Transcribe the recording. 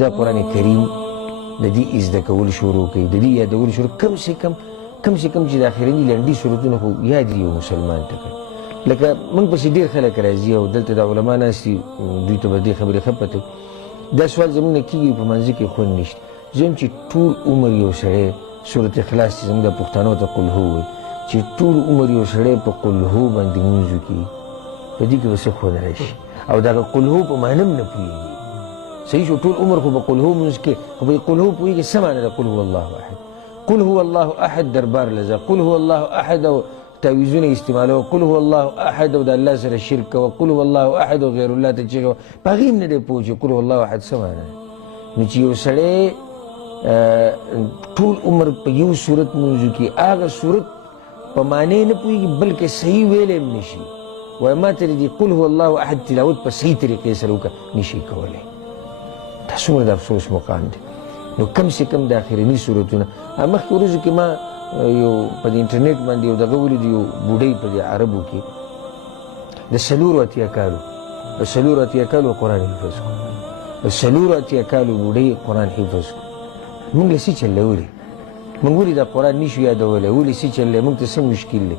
دا قرآن کریم د دې زده کول شروع کوي، د دې یادول شروع کم سے کم چې د اخرني لنډي صورتونه خو یاد دي یو مسلمان ته کوي. لکه موږ پسې ډېر خلک راځي او دلته د علما ناست دي، دوی ته به دې خبرې ښه پته وي. دا سوال زموږ نه کېږي په منځ کې خوند نشته. زه یم چې ټول عمر یو سړی سورت اخلاص چې زموږ د پښتنو ته قل هو وایي، چې ټول عمر یو سړی په قل هو باندې لمونځ وکړي، په دې کې به څه خوند راشي. او دغه قل هو په معنی هم نه پوهېږي. صحیح شو، ټول عمر خو به قل هو لمونځ کې، خو به یې قل هو پوهېږي څه معنی ده قل هو الله احد. قل هو الله احد دربار لځه، قل هو الله احد او تعویذونه استعمالوه، قل هو الله احد او د الله سره شرک کوه، قل هو الله احد او غیر الله ته چیغه، په هغې هم نه دی پوه چې قل هو الله احد څه معنی ده. نو چې یو سړی ټول عمر په یو صورت لمونځ وکړي، هغه صورت په معنی نه پوهېږي بلکې صحیح ویلی هم نشي. وایي ما ته د قل هو الله احد تلاوت په صحیح طریقې سره وکړه، نشي کولی. دا څومره د افسوس مقام دی. نو کم سے کم د اخرني صورتونه، مخکې ورځو کې ما یو په د انټرنیټ باندې یو دغه ولید، یو بوډۍ په د عربو کې د 4 کالو قرآن حفظ کړو، د 4 کالو بوډۍ قرآن حفظ کړو. موږ له څه چل وړي، موږ ولې دا قرآن نشو یادولی، ولې څه چل دی، موږ ته څه مشکل دی.